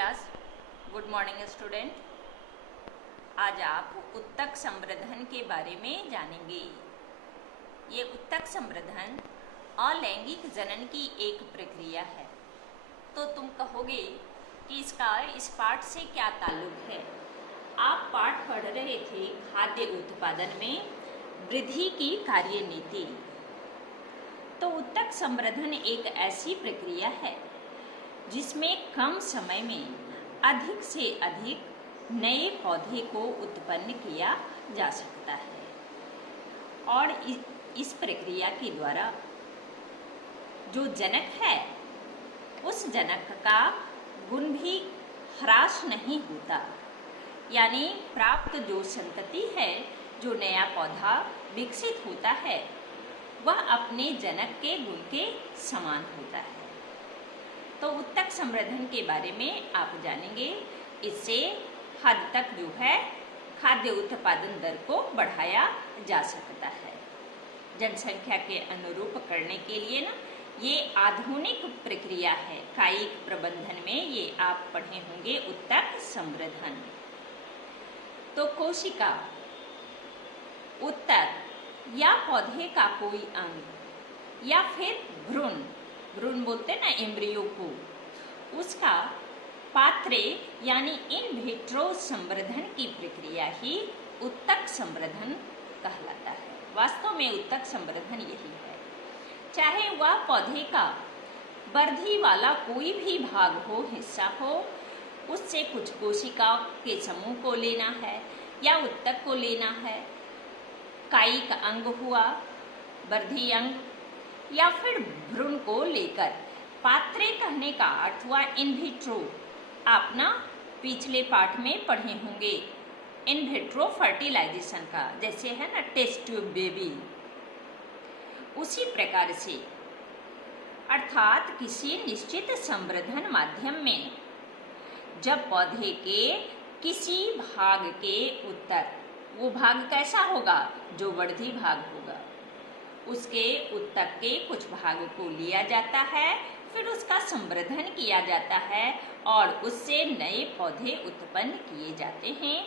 Class. Good morning student. आज आप उत्तक संवर्धन के बारे में जानेंगे। ये उत्तक संवर्धन अलैंगिक जनन की एक प्रक्रिया है। तो तुम कहोगे कि इसका इस पाठ से क्या ताल्लुक है। आप पाठ पढ़ रहे थे खाद्य उत्पादन में वृद्धि की कार्यनीति। तो उत्तक संवर्धन एक ऐसी प्रक्रिया है जिसमें कम समय में अधिक से अधिक नए पौधे को उत्पन्न किया जा सकता है और इस प्रक्रिया के द्वारा जो जनक है उस जनक का गुण भी ह्रास नहीं होता, यानी प्राप्त जो संतति है, जो नया पौधा विकसित होता है, वह अपने जनक के गुण के समान होता है। तो उत्तक संवर्धन के बारे में आप जानेंगे। इससे हद तक जो है खाद्य उत्पादन दर को बढ़ाया जा सकता है। जनसंख्या के अनुरूप करने के लिए ना ये आधुनिक प्रक्रिया है। कायिक प्रबंधन में ये आप पढ़े होंगे उत्तक संवर्धन। तो कोशिका, उत्तक या पौधे का कोई अंग या फिर भ्रूण बोलते ना एम्ब्रियो को, उसका पात्रे यानी इन विट्रो संवर्धन की प्रक्रिया ही उत्तक संवर्धन कहलाता है। वास्तव में उत्तक संवर्धन यही है। चाहे वह पौधे का वर्धी वाला कोई भी भाग हो, हिस्सा हो, उससे कुछ कोशिकाओं के समूह को लेना है या उत्तक को लेना है, कायिक अंग हुआ, वर्धी अंग या फिर भ्रूण को लेकर। पात्रे कहने का अर्थ हुआ इन विट्रो। आप ना पिछले पाठ में पढ़े होंगे इन विट्रो फर्टिलाइजेशन का, जैसे है ना टेस्ट ट्यूब बेबी, उसी प्रकार से अर्थात किसी निश्चित संवर्धन माध्यम में जब पौधे के किसी भाग के उत्तक, वो भाग कैसा होगा जो वर्धी भाग होगा, उसके उत्तक के कुछ भाग को लिया जाता है, फिर उसका संवर्धन किया जाता है और उससे नए पौधे उत्पन्न किए जाते हैं।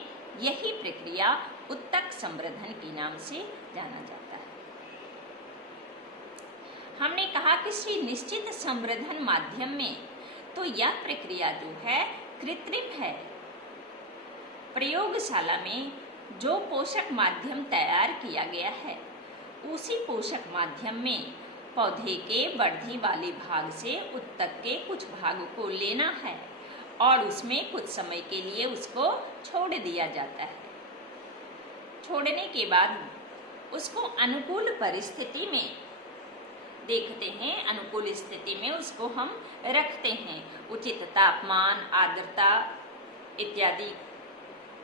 यही प्रक्रिया उत्तक संवर्धन के नाम से जाना जाता है। हमने कहा किसी निश्चित संवर्धन माध्यम में, तो यह प्रक्रिया जो है कृत्रिम है। प्रयोगशाला में जो पोषक माध्यम तैयार किया गया है, उसी पोषक माध्यम में पौधे के वर्धी वाले भाग से उत्तक के कुछ भाग को लेना है और उसमें कुछ समय के लिए उसको छोड़ दिया जाता है। छोड़ने के बाद उसको अनुकूल परिस्थिति में देखते हैं, अनुकूल स्थिति में उसको हम रखते हैं, उचित तापमान, आर्द्रता इत्यादि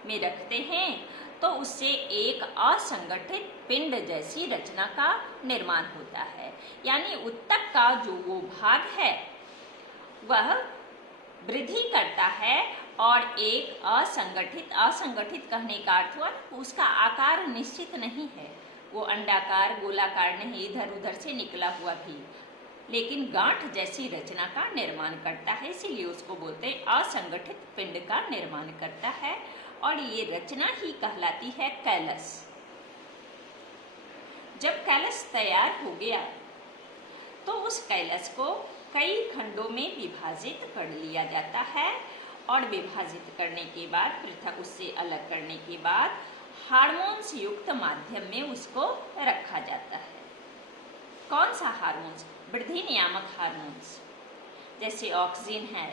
में रखते हैं। तो उससे एक असंगठित पिंड जैसी रचना का निर्माण होता है, यानी उत्तक का जो वो भाग है वह वृद्धि करता है और एक असंगठित कहने का अर्थ हुआ उसका आकार निश्चित नहीं है, वो अंडाकार गोलाकार नहीं, इधर उधर से निकला हुआ भी, लेकिन गांठ जैसी रचना का निर्माण करता है। इसीलिए उसको बोलते हैं असंगठित पिंड का निर्माण करता है और ये रचना ही कहलाती है कैलस। जब कैलस तैयार हो गया तो उस कैलस को कई खंडों में विभाजित कर लिया जाता है और विभाजित करने के बाद, पृथक उससे अलग करने के बाद हार्मोन्स युक्त माध्यम में उसको रखा जाता है। कौन सा हार्मोन्स? वृद्धि नियामक हार्मोन्स, जैसे ऑक्सीन है।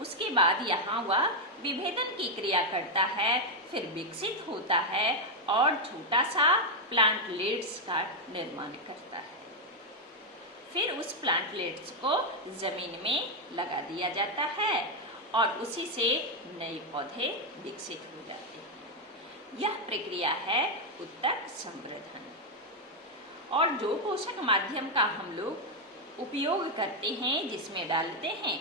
उसके बाद यहाँ वह विभेदन की क्रिया करता है, फिर विकसित होता है और छोटा सा प्लांटलेट्स का निर्माण करता है। फिर उस प्लांटलेट्स को जमीन में लगा दिया जाता है और उसी से नए पौधे विकसित हो जाते हैं। यह प्रक्रिया है उत्तक संवर्धन। और जो पोषक माध्यम का हम लोग उपयोग करते हैं, जिसमें डालते हैं,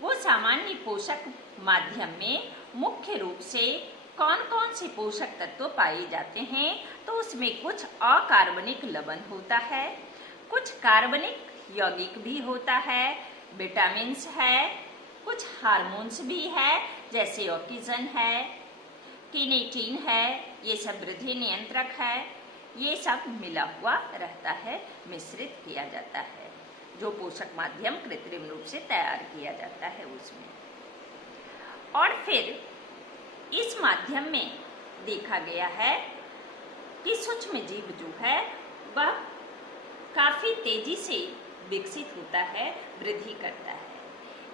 वो सामान्य पोषक माध्यम में मुख्य रूप से कौन कौन से पोषक तत्व पाए जाते हैं। तो उसमें कुछ अकार्बनिक लवण होता है, कुछ कार्बनिक यौगिक भी होता है, विटामिन्स है, कुछ हार्मोन्स भी है, जैसे ऑक्सीजन है, किनेटिन है, ये सब वृद्धि नियंत्रक है, ये सब मिला हुआ रहता है, मिश्रित किया जाता है, जो पोषक माध्यम कृत्रिम रूप से तैयार किया जाता है उसमें। और फिर इस माध्यम में देखा गया है कि सूक्ष्म जीव जो है वह काफ़ी तेजी से विकसित होता है, वृद्धि करता है।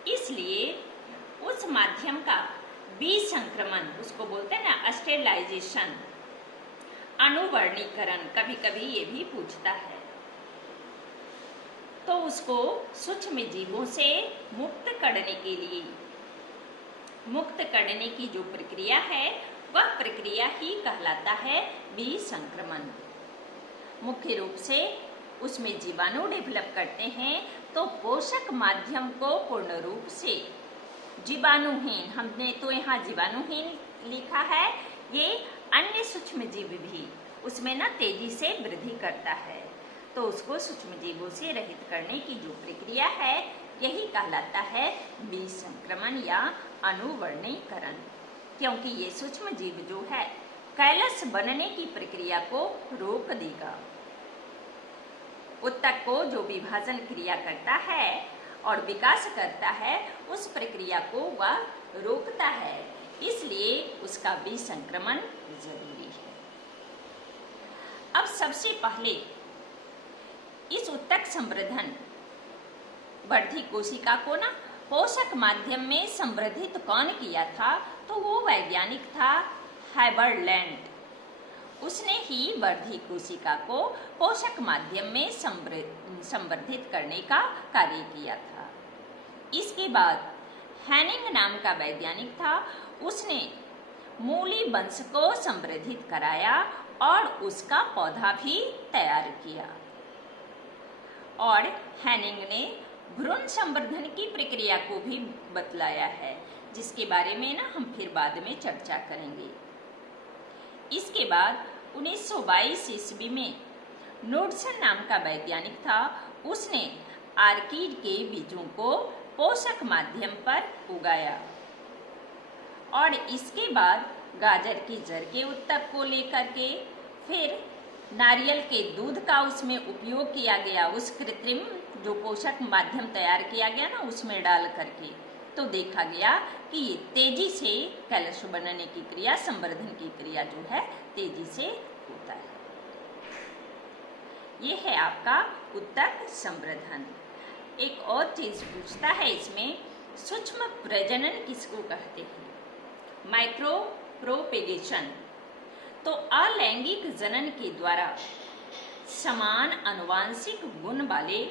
इसलिए उस माध्यम का बीज संक्रमण, उसको बोलते हैं ना स्टेरिलाइजेशन, अणुवर्णीकरण, कभी कभी ये भी पूछता है, तो उसको सूक्ष्म जीवों से मुक्त करने के लिए, मुक्त करने की जो प्रक्रिया है वह प्रक्रिया ही कहलाता है बीज संक्रमण। मुख्य रूप से उसमें जीवाणु डेवलप करते हैं, तो पोषक माध्यम को पूर्ण रूप से जीवाणुहीन, हमने तो यहाँ जीवाणुहीन लिखा है, ये अन्य सूक्ष्म जीव भी उसमें ना तेजी से वृद्धि करता है, तो उसको सूक्ष्म जीवों से रहित करने की जो प्रक्रिया है यही कहलाता है बीज संक्रमण या अणुवर्णीकरण, क्योंकि ये सूक्ष्म जीव जो है कैलस बनने की प्रक्रिया को रोक देगा। उत्तक को जो विभाजन क्रिया करता है और विकास करता है, उस प्रक्रिया को वह रोकता है, इसलिए उसका बीज संक्रमण जरूरी है। अब सबसे पहले इस उत्तक संवर्धन वर्धी कोशिका को ना पोषक माध्यम में संवर्धित कौन किया था, तो वो वैज्ञानिक था हैबरलैंड। उसने ही वर्धी कोशिका को पोषक माध्यम में संवर्धित करने का कार्य किया था। इसके बाद हैनिंग नाम का वैज्ञानिक था, उसने मूली वंश को संवर्धित कराया और उसका पौधा भी तैयार किया। और हैनिंग ने भ्रूण संवर्धन की प्रक्रिया को भी बतलाया है, जिसके बारे में ना हम फिर बाद में चर्चा करेंगे। इसके बाद 1922 ईस्वी में नोडसन नाम का वैज्ञानिक था, उसने आर्किड के बीजों को पोषक माध्यम पर उगाया। और इसके बाद गाजर की जड़ के उत्तक को लेकर के फिर नारियल के दूध का उसमें उपयोग किया गया, उस कृत्रिम जो पोषक माध्यम तैयार किया गया ना उसमें डाल करके, तो देखा गया कि ये तेजी से कैल्शियम बनने की क्रिया, संवर्धन की क्रिया जो है तेजी से होता है। ये है आपका उत्तक संवर्धन। एक और चीज पूछता है इसमें, सूक्ष्म प्रजनन किसको कहते हैं? Micro propagation. तो अलैंगिक जनन के द्वारा समान आनुवांशिक गुण वाले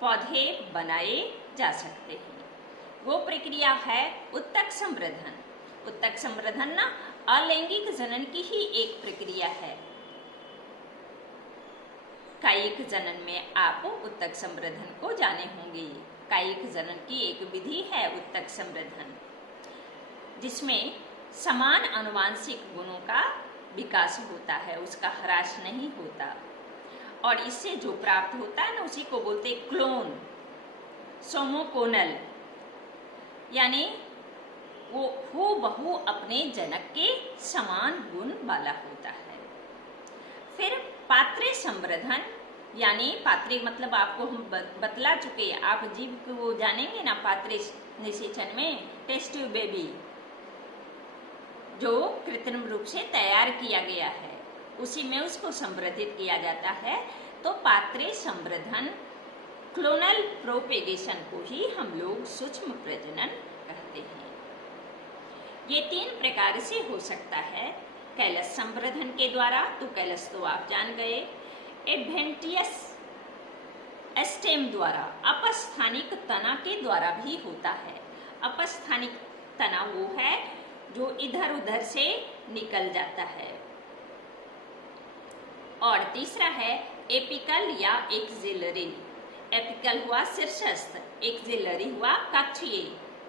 पौधे बनाए जा सकते हैं, वो प्रक्रिया है उत्तक संवर्धन। उत्तक संवर्धन ना अलैंगिक जनन की ही एक प्रक्रिया है। कायिक जनन में आप उत्तक संवर्धन को जाने होंगे। कायिक जनन की एक विधि है उत्तक संवर्धन, जिसमें समान आनुवांशिक गुणों का विकास होता है, उसका ह्रास नहीं होता, और इससे जो प्राप्त होता है ना उसी को बोलते हैं क्लोन, सोमोकोनल, यानी वो हूबहू अपने जनक के समान गुण वाला होता है। फिर पात्रे संवर्धन, यानी पात्रे मतलब आपको हम बतला चुके, आप जीव को वो जानेंगे ना पात्रे निषेचन में, टेस्ट ट्यूब बेबी जो कृत्रिम रूप से तैयार किया गया है उसी में उसको संवर्धित किया जाता है। तो पात्रे संवर्धन, क्लोनल प्रोपेगेशन को ही हम लोग सूक्ष्म प्रजनन कहते हैं। ये 3 प्रकार से हो सकता है। कैलस संवर्धन के द्वारा, तो कैलस तो आप जान गए। एडवेंटियस स्टेम द्वारा, अपस्थानिक तना के द्वारा भी होता है। अपस्थानिक तना वो है जो इधर उधर से निकल जाता है। और तीसरा है एपिकल या एक्सिलरी। एपिकल हुआ शीर्षस्थ, एक्सिलरी हुआ कक्षीय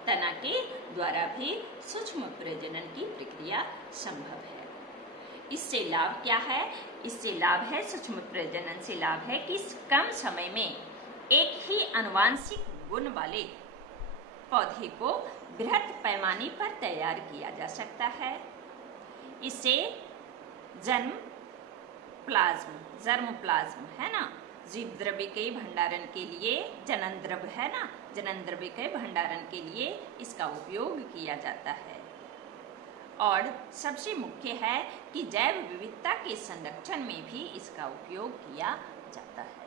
तना के द्वारा भी सूक्ष्म प्रजनन की प्रक्रिया संभव है। इससे लाभ क्या है? इससे लाभ है, सूक्ष्म प्रजनन से लाभ है कि कम समय में एक ही आनुवांशिक गुण वाले पौधे को बृहद पैमाने पर तैयार किया जा सकता है। इसे जर्म प्लाज्म है ना, जीव द्रव्य के भंडारण के लिए, जनन द्रव्य है ना, जनन द्रव्य के भंडारण के लिए इसका उपयोग किया जाता है। और सबसे मुख्य है कि जैव विविधता के संरक्षण में भी इसका उपयोग किया जाता है।